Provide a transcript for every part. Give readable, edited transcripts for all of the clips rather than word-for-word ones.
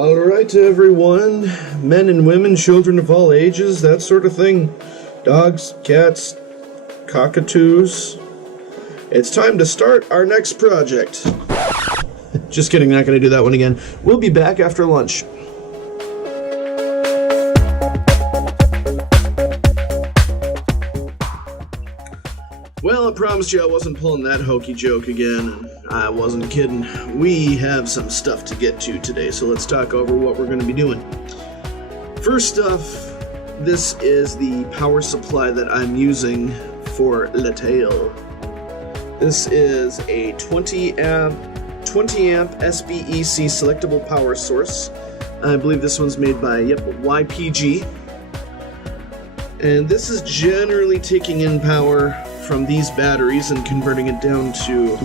Alright everyone, men and women, children of all ages, that sort of thing. Dogs, cats, cockatoos. It's time to start our next project. Just kidding, not going to do that one again. We'll be back after lunch. Well, I promised you I wasn't pulling that hokey joke again, and I wasn't kidding. We have some stuff to get to today, so let's talk over what we're going to be doing. First off, this is the power supply that I'm using for Latail. This is a 20 amp SBEC selectable power source. I believe this one's made by, YPG. And this is generally taking in power from these batteries and converting it down to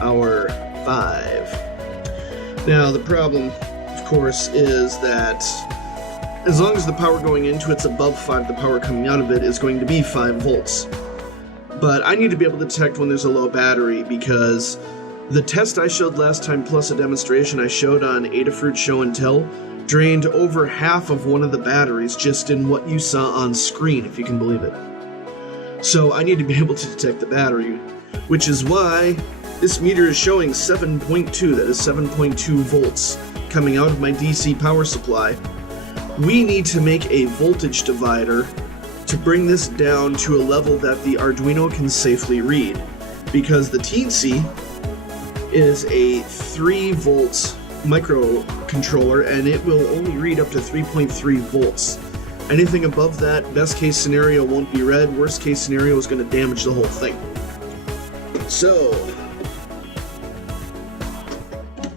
our 5. Now, the problem, of course, is that as long as the power going into it's above 5, the power coming out of it is going to be 5 volts. But I need to be able to detect when there's a low battery, because the test I showed last time, plus a demonstration I showed on Adafruit Show and Tell, drained over half of one of the batteries just in what you saw on screen, if you can believe it. So I need to be able to detect the battery, which is why this meter is showing 7.2, that is 7.2 volts coming out of my DC power supply. We need to make a voltage divider to bring this down to a level that the Arduino can safely read, because the Teensy is a 3 volt microcontroller and it will only read up to 3.3 volts. Anything above that, best case scenario, won't be read. Worst case scenario is going to damage the whole thing. So,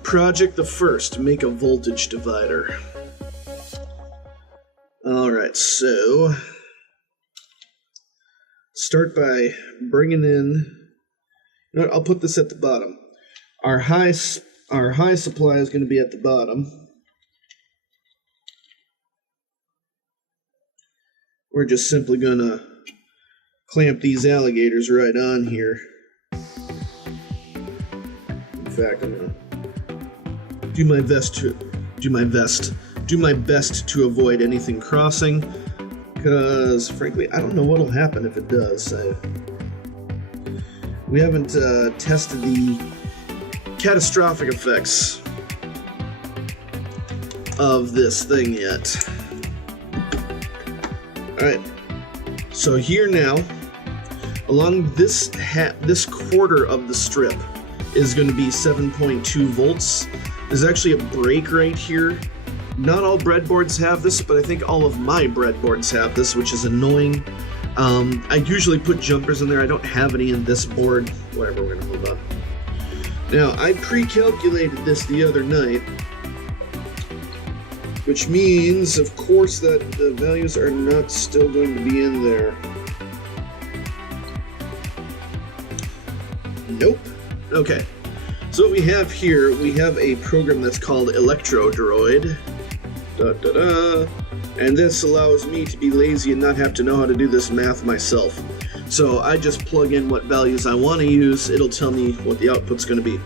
project the first, make a voltage divider. Alright, so start by bringing in, I'll put this at the bottom. Our high supply is going to be at the bottom. We're just simply going to clamp these alligators right on here. In fact, I'm going to do my best to avoid anything crossing, because frankly, I don't know what'll happen if it does. We haven't tested the catastrophic effects of this thing yet. Alright, so here now, along this quarter of the strip is going to be 7.2 volts. There's actually a break right here. Not all breadboards have this, but I think all of my breadboards have this, which is annoying. I usually put jumpers in there. I don't have any in this board. Whatever, we're going to move on. Now, I pre-calculated this the other night, which means, of course, that the values are not still going to be in there. Nope. Okay. So what we have here, we have a program that's called ElectroDroid. And this allows me to be lazy and not have to know how to do this math myself. So I just plug in what values I want to use. It'll tell me what the output's going to be.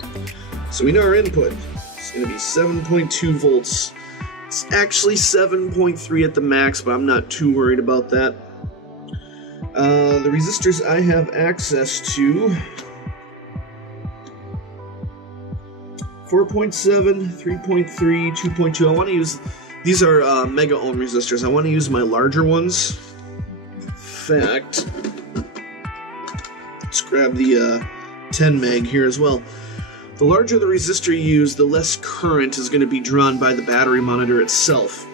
So we know our input. It's going to be 7.2 volts. It's actually 7.3 at the max, but I'm not too worried about that. The resistors I have access to: 4.7, 3.3, 2.2. I want to use, these are mega ohm resistors. I want to use my larger ones. In fact, let's grab the 10 meg here as well. The larger the resistor you use, the less current is going to be drawn by the battery monitor itself.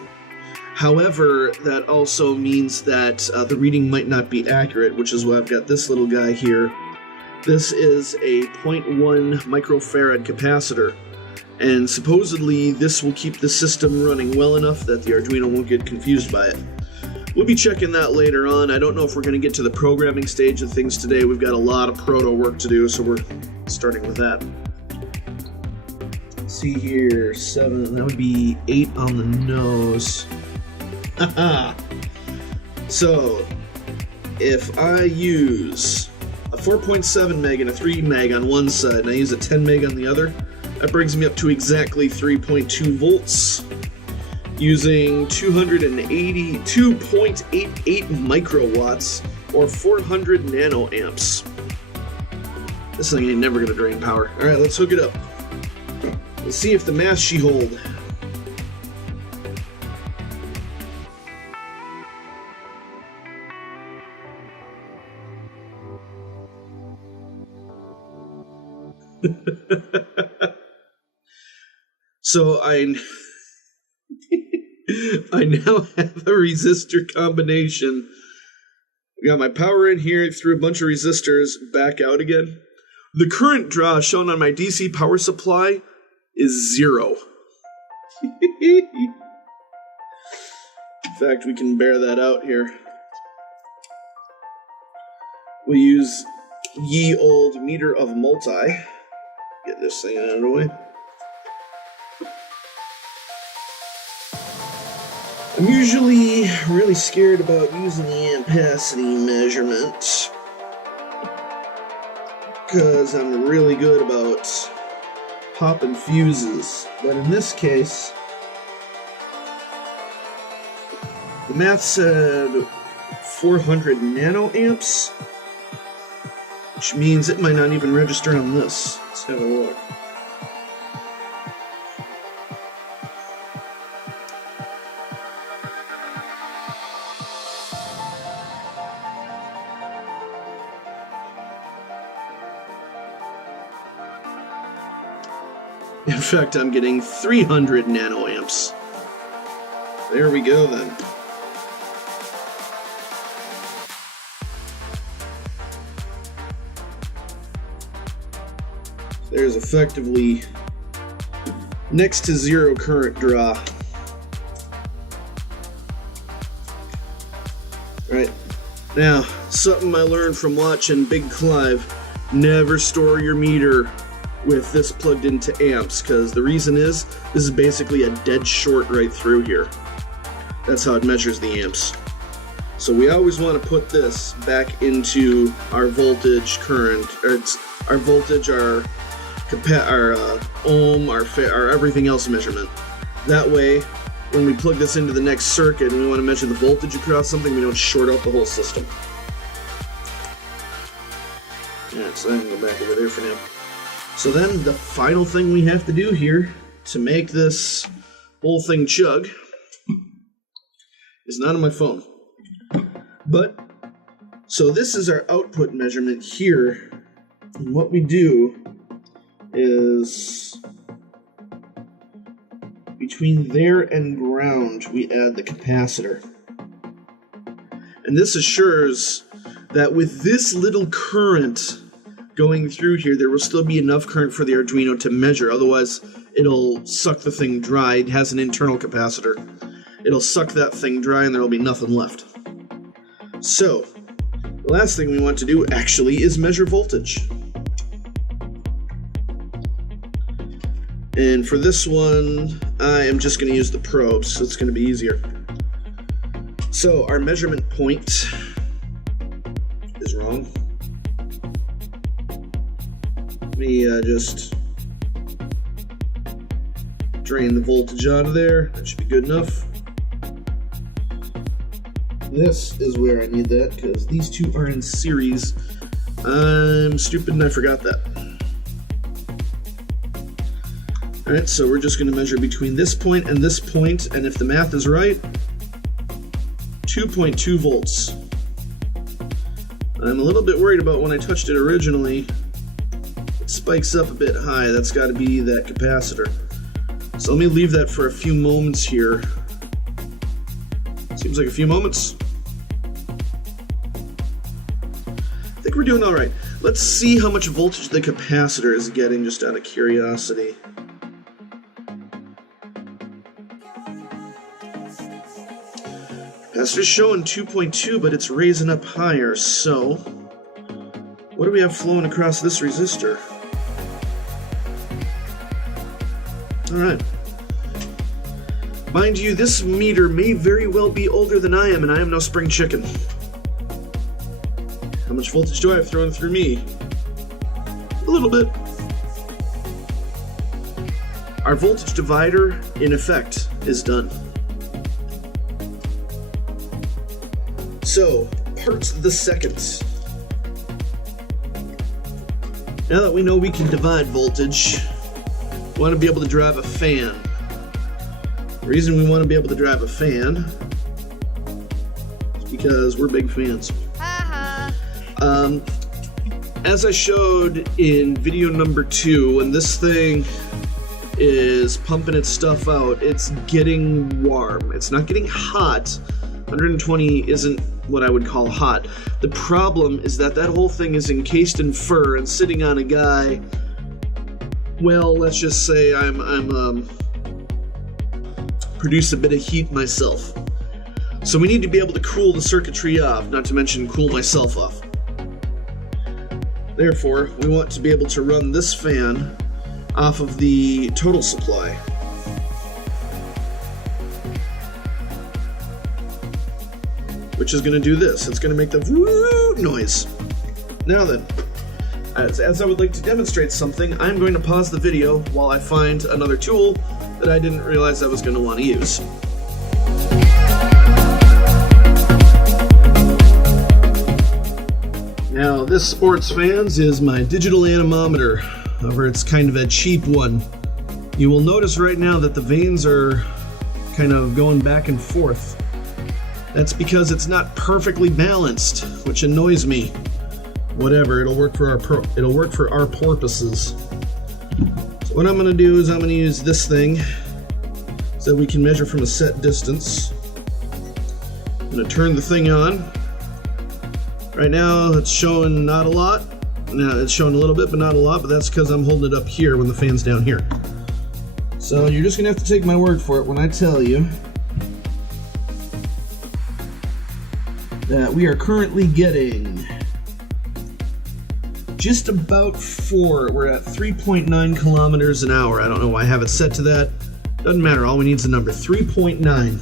However, that also means that the reading might not be accurate, which is why I've got this little guy here. This is a 0.1 microfarad capacitor, and supposedly this will keep the system running well enough that the Arduino won't get confused by it. We'll be checking that later on. I don't know if we're going to get to the programming stage of things today. We've got a lot of proto work to do, so we're starting with that. See here, 7, that would be 8 on the nose. Haha. So, if I use a 4.7 meg and a 3 meg on one side, and I use a 10 meg on the other, That brings me up to exactly 3.2 volts using 282.88 microwatts or 400 nanoamps. This thing ain't never gonna drain power. Alright, let's hook it up. Let's see if the math she hold. So I now have a resistor combination. We got my power in here through a bunch of resistors, back out again. The current draw shown on my DC power supply is 0. In fact, we can bear that out here. We use ye old meter of multi. Get this thing out of the way. I'm usually really scared about using the ampacity measurement because I'm really good about popping fuses, but in this case the math said 400 nanoamps, which means it might not even register on this. Let's have a look. In fact, I'm getting 300 nanoamps. There we go then. There's effectively next to 0 current draw. Alright, now, something I learned from watching Big Clive: never store your meter with this plugged into amps, because the reason is, this is basically a dead short right through here. That's how it measures the amps. So we always want to put this back into our voltage current, or it's our voltage, our ohm, our everything else measurement. That way, when we plug this into the next circuit and we want to measure the voltage across something, we don't short out the whole system. Yeah, so I can go back over there for now. So then the final thing we have to do here to make this whole thing chug is not on my phone. But, so this is our output measurement here. And what we do is between there and ground, we add the capacitor. And this assures that with this little current going through here, there will still be enough current for the Arduino to measure. Otherwise, it'll suck the thing dry. It has an internal capacitor. It'll suck that thing dry and there'll be nothing left. So, the last thing we want to do actually is measure voltage. And for this one, I am just going to use the probe, so it's going to be easier. So, our measurement point is wrong. Let me just drain the voltage out of there. That should be good enough. This is where I need that, because these two are in series. I'm stupid and I forgot that. Alright, so we're just going to measure between this point, and if the math is right, 2.2 volts. I'm a little bit worried about when I touched it originally. It spikes up a bit high. That's got to be that capacitor. So let me leave that for a few moments here. Seems like a few moments. I think we're doing alright. Let's see how much voltage the capacitor is getting, just out of curiosity. Capacitor's showing 2.2, but it's raising up higher, so what do we have flowing across this resistor? Alright. Mind you, this meter may very well be older than I am, and I am no spring chicken. How much voltage do I have thrown through me? A little bit. our voltage divider, in effect, is done. So, part the second. Now that we know we can divide voltage, we want to be able to drive a fan. The reason we want to be able to drive a fan is because we're big fans. As I showed in video number 2, when this thing is pumping its stuff out, it's getting warm. It's not getting hot. 120 isn't what I would call hot. The problem is that that whole thing is encased in fur and sitting on a guy. Well, let's just say I'm produce a bit of heat myself. So we need to be able to cool the circuitry off, not to mention cool myself off. Therefore, we want to be able to run this fan off of the total supply. Which is going to do this. It's going to make the woo noise. Now then, as I would like to demonstrate something, I'm going to pause the video while I find another tool that I didn't realize I was going to want to use. Now, this, sports fans, is my digital anemometer. However, it's kind of a cheap one. You will notice right now that the vanes are kind of going back and forth. That's because it's not perfectly balanced, which annoys me. Whatever, it'll work for our purposes. So what I'm going to do is I'm going to use this thing so we can measure from a set distance. I'm going to turn the thing on. Right now it's showing not a lot. Now it's showing a little bit, but not a lot, but that's because I'm holding it up here when the fan's down here. So you're just going to have to take my word for it when I tell you that we are currently getting just about 4. We're at 3.9 kilometers an hour. I don't know why I have it set to that. Doesn't matter. All we need is the number 3.9.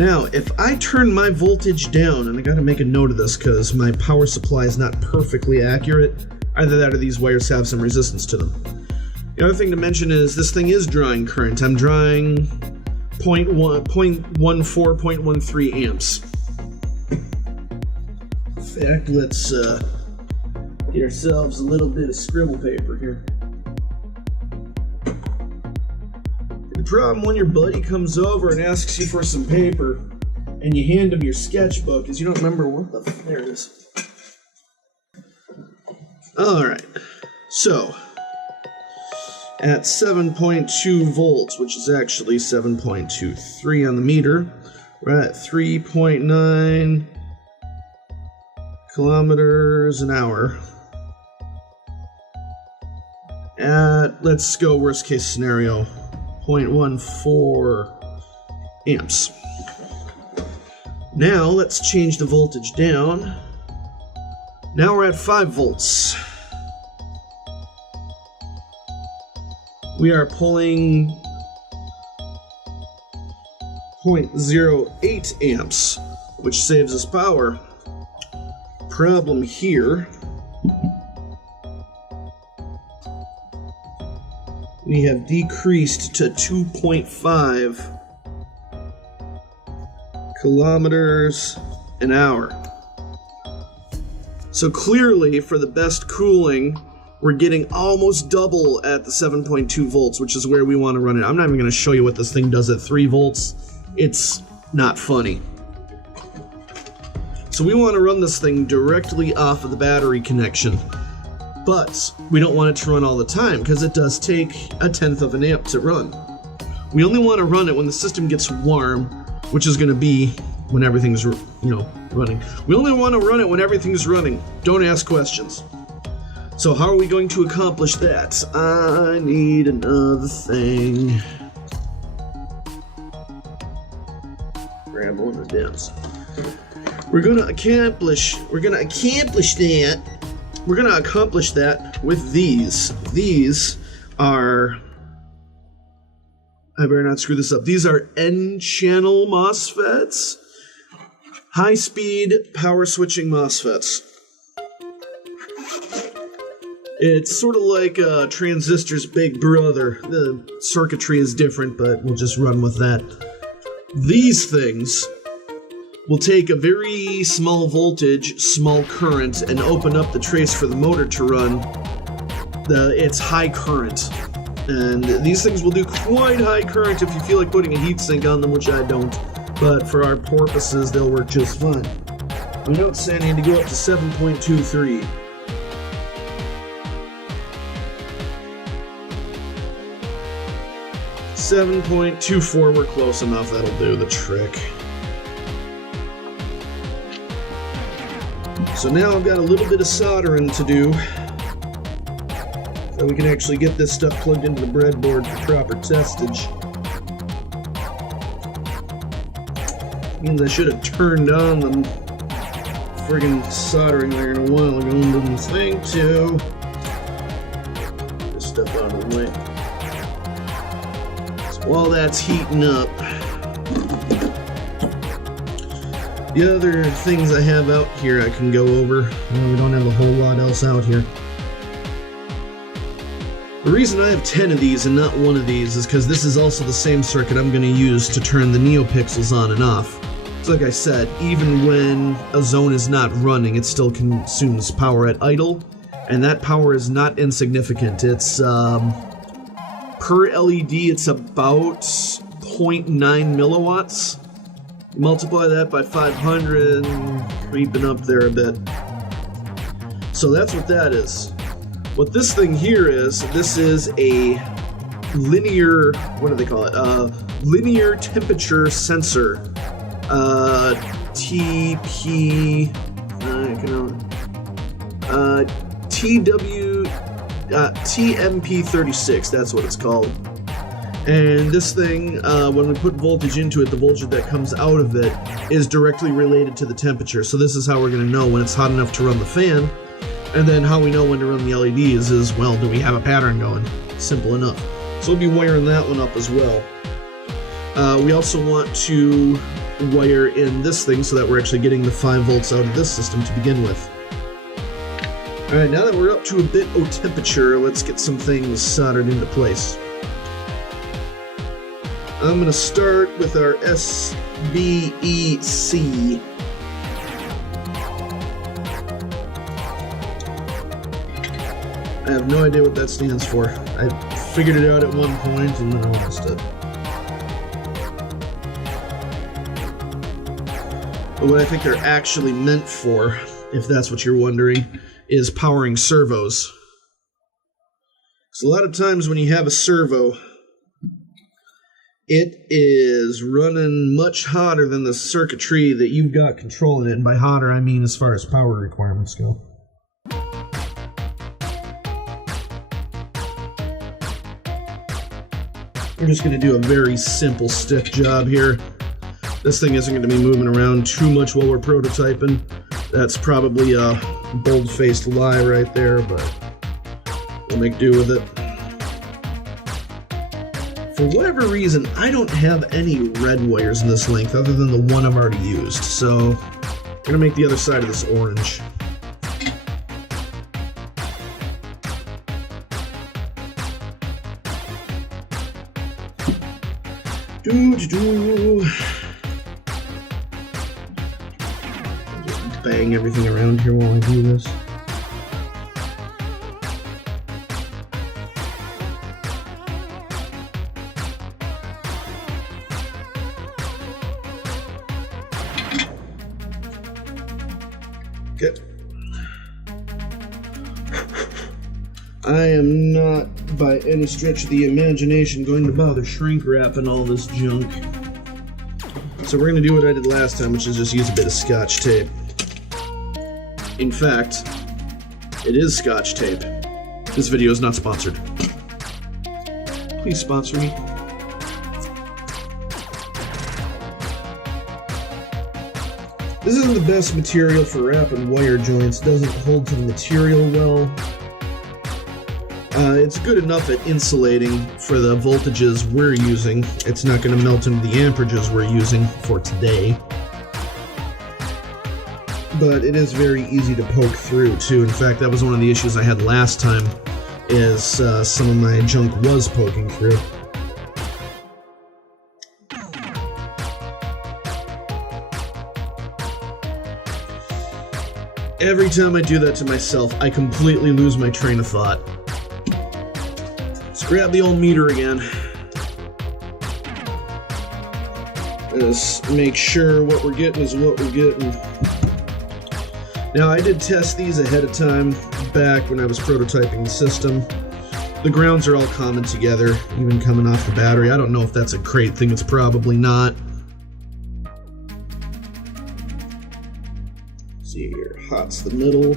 Now, if I turn my voltage down, and I gotta make a note of this because my power supply is not perfectly accurate, either that or these wires have some resistance to them. The other thing to mention is this thing is drawing current. I'm drawing 0.14, 0.13 amps. In fact, let's get ourselves a little bit of scribble paper here. The problem when your buddy comes over and asks you for some paper and you hand him your sketchbook is you don't remember what the there it is. Alright, so at 7.2 volts, which is actually 7.23 on the meter, we're at 3.9 kilometers an hour. At, let's go worst case scenario, 0.14 amps. Now let's change the voltage down. Now we're at 5 volts. We are pulling 0.08 amps, which saves us power. Problem here, we have decreased to 2.5 kilometers an hour. So clearly, for the best cooling, we're getting almost double at the 7.2 volts, which is where we want to run it. I'm not even going to show you what this thing does at 3 volts. It's not funny. So we want to run this thing directly off of the battery connection. But we don't want it to run all the time, because it does take 1/10 of an amp to run. We only want to run it when the system gets warm, which is going to be when everything's, running. We only want to run it when everything's running. Don't ask questions. So how are we going to accomplish that? I need another thing. Grab one of the dents. We're gonna accomplish that. We're gonna accomplish that with these. These are, I better not screw this up. These are N-channel MOSFETs. High-speed power switching MOSFETs. It's sort of like a transistor's big brother. The circuitry is different, but we'll just run with that. These things will take a very small voltage, small current, and open up the trace for the motor to run. It's high current. And these things will do quite high current if you feel like putting a heatsink on them, which I don't. But for our purposes, they'll work just fine. We know it's saying I need to go up to 7.23. .24, we're close enough, that'll do the trick. So now I've got a little bit of soldering to do, so we can actually get this stuff plugged into the breadboard for proper testage. Means I should have turned on the friggin' soldering iron a while ago and didn't think to. Get this stuff out of the way. While that's heating up, the other things I have out here I can go over. We don't have a whole lot else out here. The reason I have 10 of these and not one of these is because this is also the same circuit I'm going to use to turn the NeoPixels on and off. So like I said, even when a zone is not running, it still consumes power at idle, and that power is not insignificant. It's per LED, it's about 0.9 milliwatts. Multiply that by 500, creeping up there a bit. So that's what that is. What this thing here is, this is a linear, what do they call it? Linear temperature sensor. TMP36, that's what it's called. And this thing, when we put voltage into it, the voltage that comes out of it is directly related to the temperature. So this is how we're going to know when it's hot enough to run the fan, and then how we know when to run the LEDs is, well, do we have a pattern going? Simple enough. So we'll be wiring that one up as well. We also want to wire in this thing so that we're actually getting the 5 volts out of this system to begin with. Alright, now that we're up to a bit of temperature, let's get some things soldered into place. I'm going to start with our SBEC. I have no idea what that stands for. I figured it out at one point and then I lost it. But what I think they're actually meant for, if that's what you're wondering, is powering servos. So a lot of times when you have a servo, it is running much hotter than the circuitry that you've got controlling it. And by hotter, I mean as far as power requirements go. We're just going to do a very simple stick job here. This thing isn't going to be moving around too much while we're prototyping. That's probably a bold-faced lie right there, but we'll make do with it. For whatever reason, I don't have any red wires in this length other than the one I've already used, so I'm going to make the other side of this orange. Just bang everything around here while I do this. Okay. I am not, by any stretch of the imagination, going to bother shrink wrapping all this junk. So we're going to do what I did last time, which is just use a bit of Scotch tape. In fact, it is Scotch tape. This video is not sponsored. Please sponsor me. This isn't the best material for wrapping wire joints. Doesn't hold to the material well. It's good enough at insulating for the voltages we're using. It's not going to melt into the amperages we're using for today. but it is very easy to poke through too. In fact, that was one of the issues I had last time, is some of my junk was poking through. Every time I do that to myself, I completely lose my train of thought. Let's grab the old meter again. Just make sure what we're getting is what we're getting. Now, I did test these ahead of time back when I was prototyping the system. The grounds are all common together, even coming off the battery. I don't know if that's a great thing. It's probably not. Let's see here. Hot's the middle.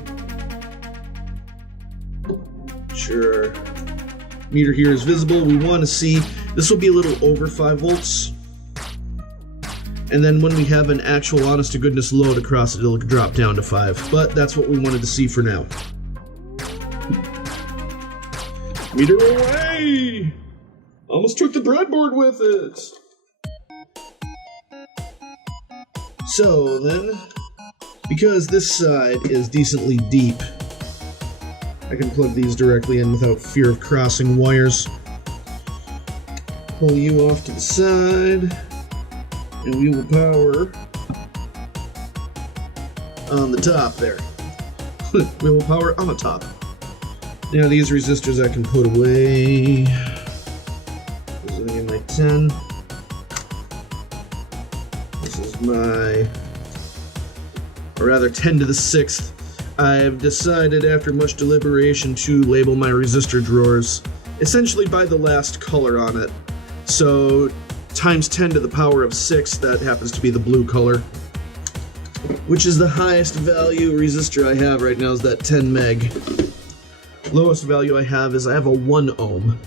Sure. Meter here is visible. We want to see, this will be a little over 5 volts. And then when we have an actual honest-to-goodness load across it, it'll drop down to 5. But that's what we wanted to see for now. Meter away! Almost took the breadboard with it! So then, because this side is decently deep, I can plug these directly in without fear of crossing wires. Pull you off to the side. And we will power on the top there. We will power on the top. Now these resistors I can put away. This is my 10. This is my, or rather 10 to the 6th. I've decided after much deliberation to label my resistor drawers essentially by the last color on it. So times 10 to the power of 6, that happens to be the blue color, which is the highest value resistor I have right now, is that 10 meg. Lowest value I have is I have a 1 ohm,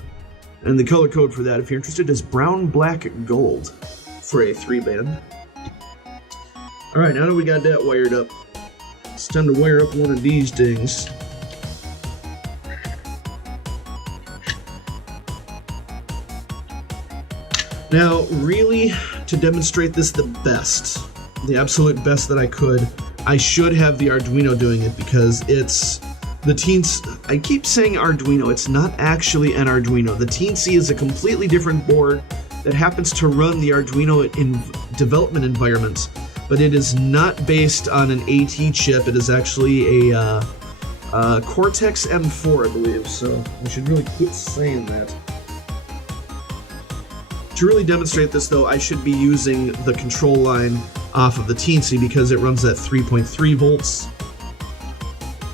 and the color code for that, if you're interested, is brown, black, gold for a 3-band. Alright, now that we got that wired up, it's time to wire up one of these things. Now, really, to demonstrate this the absolute best that I could, I should have the Arduino doing it, because it's the I keep saying Arduino, it's not actually an Arduino. The Teensy is a completely different board that happens to run the Arduino in development environments, but it is not based on an AT chip. It is actually a Cortex M4, I believe, so I should really quit saying that. To really demonstrate this, though, I should be using the control line off of the Teensy because it runs at 3.3 volts.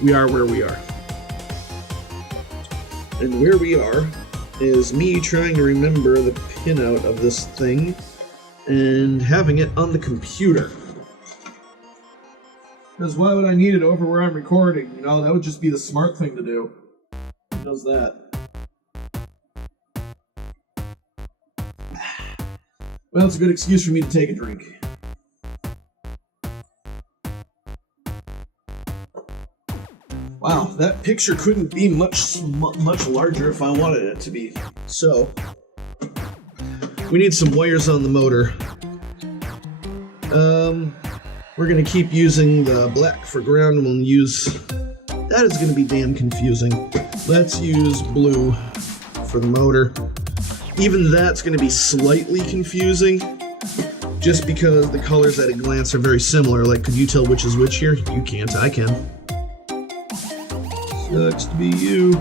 We are where we are. And where we are is me trying to remember the pinout of this thing and having it on the computer. Because why would I need it over where I'm recording? You know, that would just be the smart thing to do. Who does that? Well, it's a good excuse for me to take a drink. Wow, that picture couldn't be much larger if I wanted it to be. So, we need some wires on the motor. We're gonna keep using the black for ground, and we'll use... That is gonna be damn confusing. Let's use blue for the motor. Even that's going to be slightly confusing, just because the colors at a glance are very similar. Like, could you tell which is which here? You can't, I can. Sucks to be you.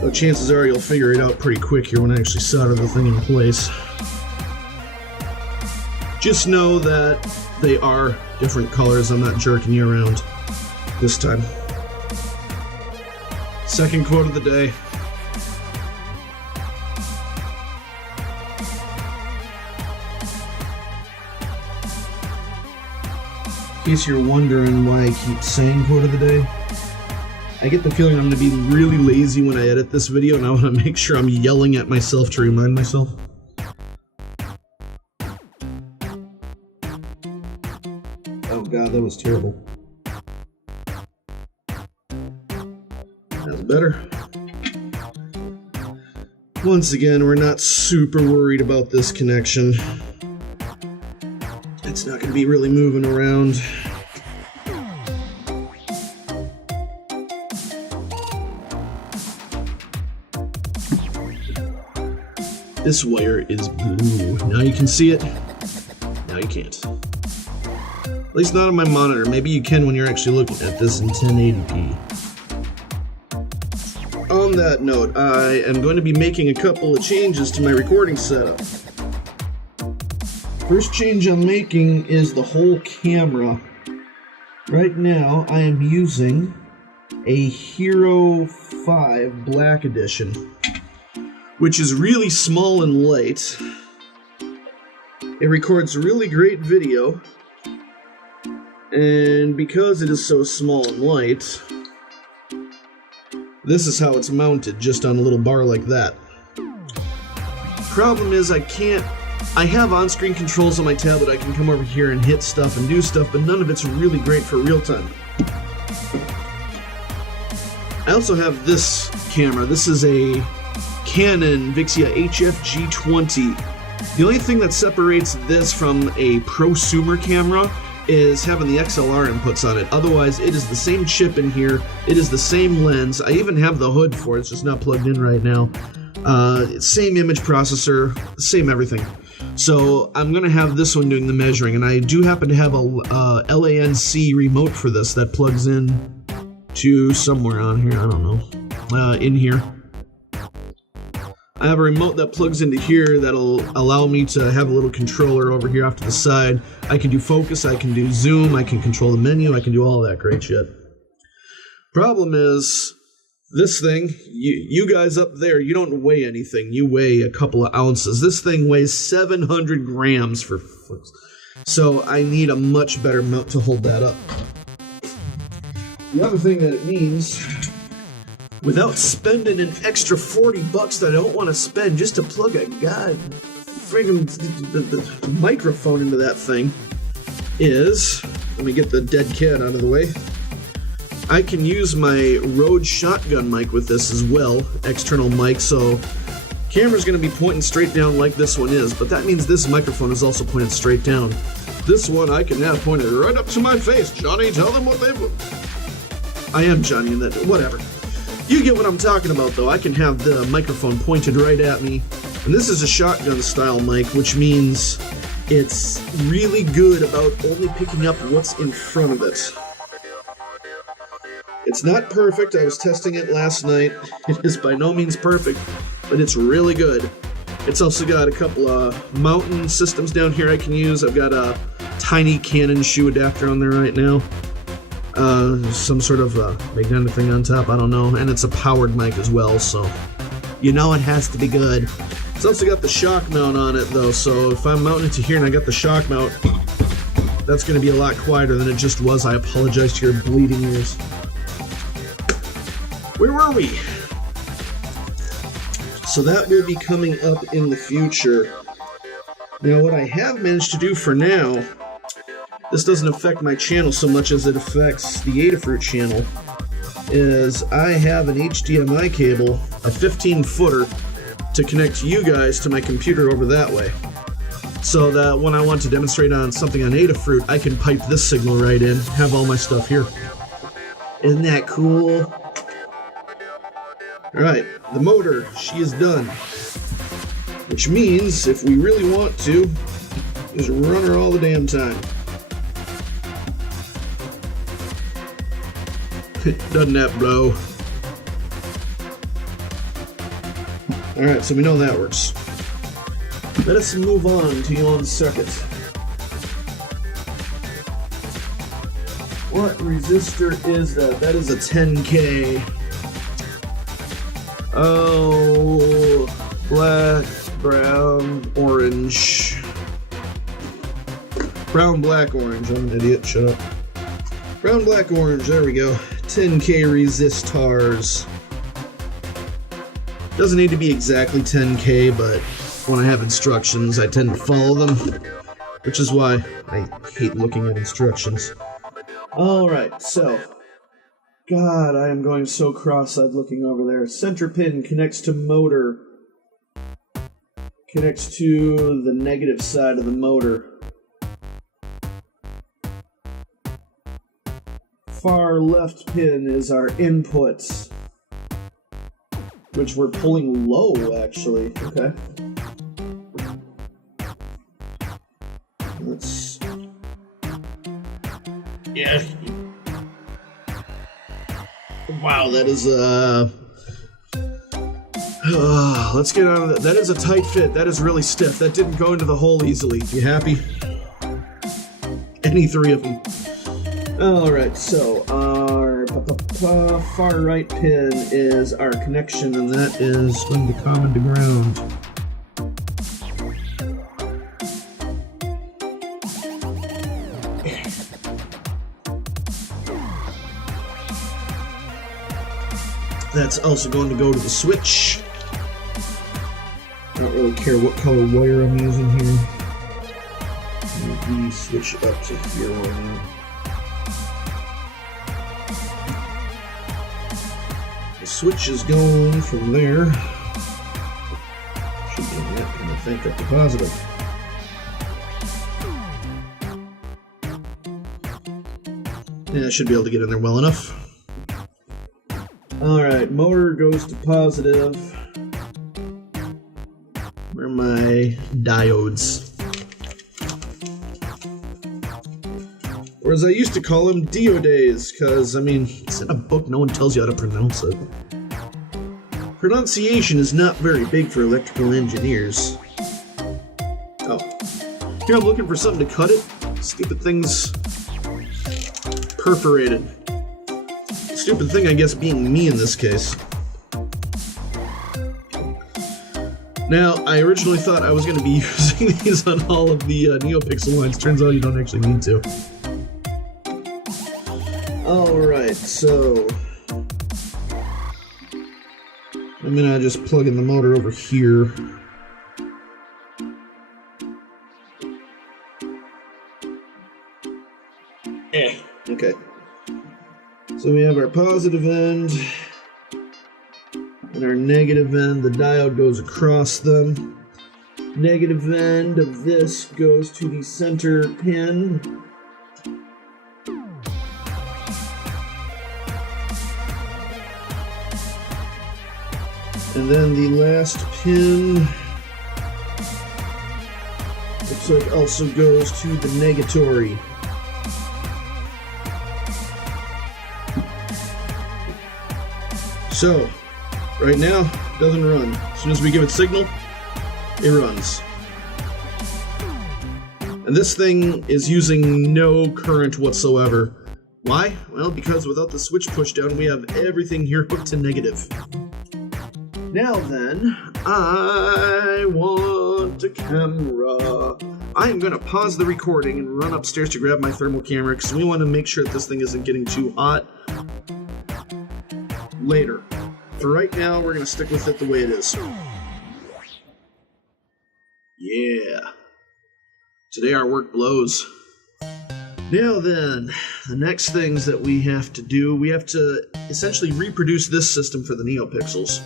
Though chances are you'll figure it out pretty quick here when I actually solder the thing in place. Just know that they are different colors. I'm not jerking you around this time. Second quote of the day. In case you're wondering why I keep saying quote of the day, I get the feeling I'm going to be really lazy when I edit this video, and I want to make sure I'm yelling at myself to remind myself. Oh god, that was terrible. That's better. Once again, we're not super worried about this connection. It's not going to be really moving around. This wire is blue. Now you can see it. Now you can't. At least not on my monitor. Maybe you can when you're actually looking at this in 1080p. On that note, I am going to be making a couple of changes to my recording setup. First change I'm making is the whole camera. Right now, I am using a Hero 5 Black Edition, which is really small and light. It records really great video, and because it is so small and light, this is how it's mounted, just on a little bar like that. Problem is I have on-screen controls on my tablet. I can come over here and hit stuff and do stuff, but none of it's really great for real time. I also have this camera. This is a Canon Vixia Hf G20. The only thing that separates this from a prosumer camera is having the XLR inputs on it. Otherwise, it is the same chip in here. It is the same lens. I even have the hood for it. It's just not plugged in right now. Same image processor, same everything. So I'm going to have this one doing the measuring, and I do happen to have a LANC remote for this that plugs in to somewhere on here. I don't know. In here. I have a remote that plugs into here that'll allow me to have a little controller over here off to the side. I can do focus, I can do zoom, I can control the menu, I can do all that great shit. Problem is, this thing, you guys up there, you don't weigh anything. You weigh a couple of ounces. This thing weighs 700 grams for flips. So I need a much better mount to hold that up. The other thing that it means, without spending an extra $40 that I don't want to spend just to plug a friggin' the microphone into that thing, is, let me get the dead cat out of the way, I can use my Rode shotgun mic with this as well, external mic, so camera's going to be pointing straight down like this one is, but that means this microphone is also pointed straight down. This one I can have pointed right up to my face. Johnny, tell them what they've... I am Johnny in that... whatever. You get what I'm talking about, though. I can have the microphone pointed right at me. And this is a shotgun style mic, which means it's really good about only picking up what's in front of it. It's not perfect. I was testing it last night. It is by no means perfect, but it's really good. It's also got a couple of mountain systems down here I can use. I've got a tiny Canon shoe adapter on there right now. Some sort of magnetic thing on top, I don't know. And it's a powered mic as well, so you know it has to be good. It's also got the shock mount on it, though, so if I'm mounting it to here and I got the shock mount, that's going to be a lot quieter than it just was. I apologize to your bleeding ears. Where were we? So that will be coming up in the future. Now, what I have managed to do for now, this doesn't affect my channel so much as it affects the Adafruit channel, is I have an HDMI cable, a 15-footer, to connect you guys to my computer over that way. So that when I want to demonstrate on something on Adafruit, I can pipe this signal right in, have all my stuff here. Isn't that cool? Alright, the motor, she is done. Which means, if we really want to, just run her all the damn time. Doesn't that blow? Alright, so we know that works. Let us move on to yon circuit. What resistor is that? That is a 10K. Oh, black, brown, orange. Brown, black, orange. I'm an idiot, shut up. Brown, black, orange, there we go. 10K resistors. Doesn't need to be exactly 10K, but when I have instructions, I tend to follow them. Which is why I hate looking at instructions. Alright, so... God, I am going so cross-eyed looking over there. Center pin connects to motor. Connects to the negative side of the motor. far left pin is our input, which we're pulling low, actually. Okay. Let's... Yeah. Wow, that is, let's get on with it. That is a tight fit. That is really stiff. That didn't go into the hole easily. You happy? Any three of them. Alright, so our far right pin is our connection, and that is going to common to ground. That's also going to go to the switch. I don't really care what color wire I'm using here. Maybe switch up to here on the switch is going from there. Should be that kind of thing up to positive. Yeah, I should be able to get in there well enough. Alright, motor goes to positive. Where are my diodes? Or as I used to call them, diodes, because, I mean, it's in a book, no one tells you how to pronounce it. Pronunciation is not very big for electrical engineers. Oh. Here I'm looking for something to cut it. Stupid thing's perforated. Stupid thing, I guess, being me in this case. Now, I originally thought I was going to be using these on all of the NeoPixel lines. Turns out you don't actually need to. Alright, so... I'm going to just plug in the motor over here. Okay. So we have our positive end and our negative end. The diode goes across them. Negative end of this goes to the center pin. And then the last pin looks like also goes to the negatory. So, right now, it doesn't run. As soon as we give it signal, it runs. And this thing is using no current whatsoever. Why? Well, because without the switch push down, we have everything here hooked to negative. Now then, I want a camera. I am going to pause the recording and run upstairs to grab my thermal camera because we want to make sure that this thing isn't getting too hot later. For right now, we're going to stick with it the way it is. Yeah. Today our work blows. Now then, the next things that we have to do, we have to essentially reproduce this system for the NeoPixels.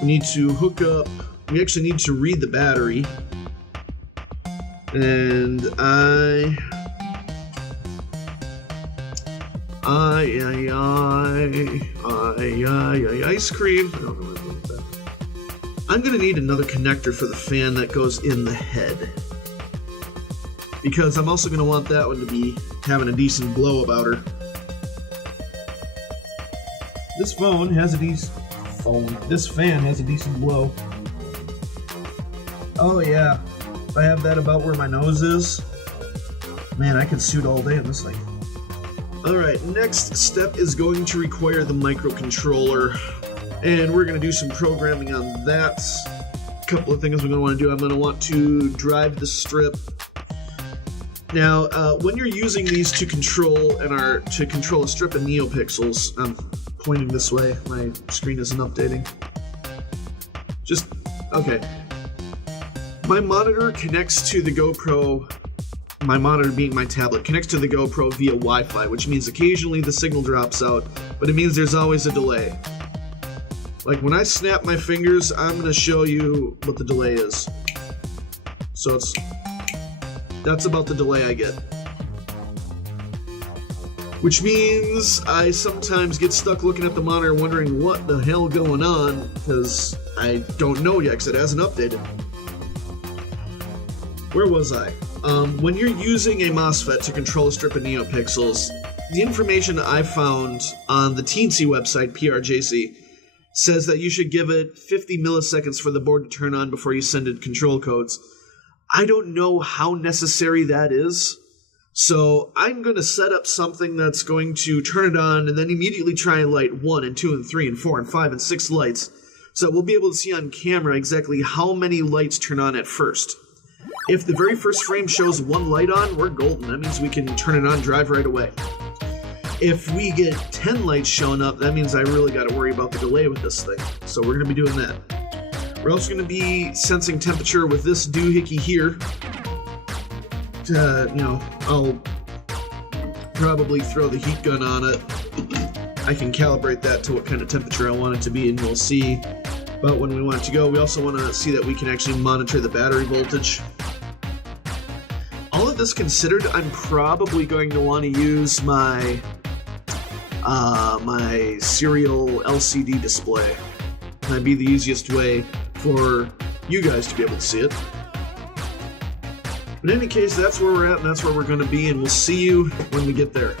We need to hook up, we actually need to read the battery. And ice cream. I don't know what I'm doing with that. I'm gonna need another connector for the fan that goes in the head. Because I'm also gonna want that one to be having a decent glow about her. This fan has a decent glow. Oh yeah. If I have that about where my nose is, man, I could shoot all day in this thing. Alright, next step is going to require the microcontroller, and we're going to do some programming on that. A couple of things we're going to want to do. I'm going to want to drive the strip. Now, when you're using these to control a strip of NeoPixels, I'm pointing this way, my screen isn't updating. Okay. My monitor connects to the GoPro. My monitor, being my tablet, connects to the GoPro via Wi-Fi, which means occasionally the signal drops out, but it means there's always a delay. Like when I snap my fingers, I'm going to show you what the delay is. So that's about the delay I get. which means I sometimes get stuck looking at the monitor wondering what the hell going on, because I don't know yet, because it hasn't updated. Where was I? When you're using a MOSFET to control a strip of neopixels, the information I found on the Teensy website, PRJC, says that you should give it 50 milliseconds for the board to turn on before you send it control codes. I don't know how necessary that is, so I'm going to set up something that's going to turn it on and then immediately try and light 1 and 2 and 3 and 4 and 5 and 6 lights, so that we'll be able to see on camera exactly how many lights turn on at first. If the very first frame shows 1 light on, we're golden. That means we can turn it on, drive right away. If we get 10 lights showing up, that means I really got to worry about the delay with this thing. So we're going to be doing that. We're also going to be sensing temperature with this doohickey here. I'll probably throw the heat gun on it. I can calibrate that to what kind of temperature I want it to be, and we'll see. But when we want it to go, we also want to see that we can actually monitor the battery voltage. All of this considered, I'm probably going to want to use my my serial LCD display. That'd be the easiest way for you guys to be able to see it. But in any case, that's where we're at, and that's where we're going to be, and we'll see you when we get there.